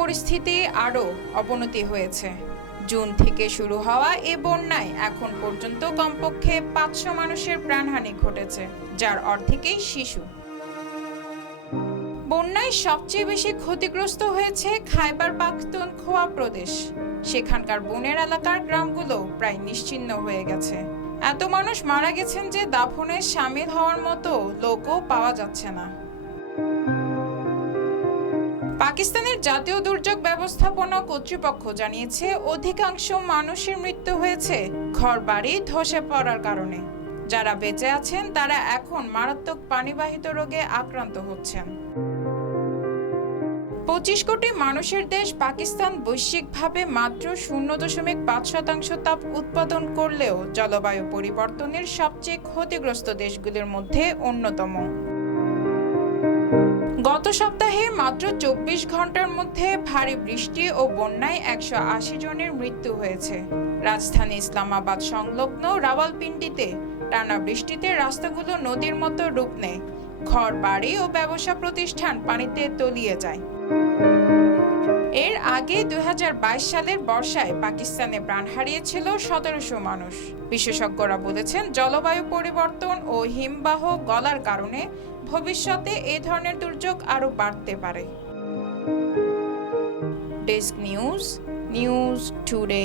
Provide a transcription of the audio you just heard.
পরিস্থিতি আরও অবনতি হয়েছে। জুন থেকে শুরু হওয়া এ বন্যায় এখন পর্যন্ত কমপক্ষে পাঁচশো মানুষের প্রাণহানি ঘটেছে, যার অর্ধেকেই শিশু। বন্যায় সবচেয়ে বেশি ক্ষতিগ্রস্ত হয়েছে খাইবার পাখতুনখোয়া প্রদেশ। সেখানকার বনের এলাকার গ্রামগুলো প্রায় নিশ্চিহ্ন হয়ে গেছে। এত মানুষ মারা গেছেন যে দাফনে সামিল হওয়ার মতো লোকও পাওয়া যাচ্ছে না। পাকিস্তানের জাতীয় দুর্যোগ ব্যবস্থাপনা কর্তৃপক্ষ জানিয়েছে, অধিকাংশ মানুষের মৃত্যু হয়েছে ঘরবাড়ি ধসে পড়ার কারণে। যারা বেঁচে আছেন, তারা এখন মারাত্মক পানিবাহিত রোগে আক্রান্ত হচ্ছেন। পঁচিশ কোটি মানুষের দেশ পাকিস্তান বৈশ্বিকভাবে মাত্র শূন্য দশমিক পাঁচ শতাংশ তাপ উৎপাদন করলেও জলবায়ু পরিবর্তনের সবচেয়ে ক্ষতিগ্রস্ত দেশগুলির মধ্যে অন্যতম। গত সপ্তাহে মাত্র চব্বিশ ঘণ্টার মধ্যে ভারী বৃষ্টি ও বন্যায় একশো আশি জনের মৃত্যু হয়েছে। রাজধানী ইসলামাবাদ সংলগ্ন রাওয়ালপিন্ডিতে টানা বৃষ্টিতে রাস্তাগুলো নদীর মতো রূপ নেয়। ঘর বাড়ি ও ব্যবসা প্রতিষ্ঠান পানিতে তলিয়ে যায়। এর আগে দু হাজার বাইশ সালের বর্ষায় পাকিস্তানে প্রাণ হারিয়েছিল সতেরোশো মানুষ। বিশেষজ্ঞরা বলেছেন, জলবায়ু পরিবর্তন ও হিমবাহ গলার কারণে ভবিষ্যতে এ ধরনের দুর্যোগ আরও বাড়তে পারে। Desk news news today.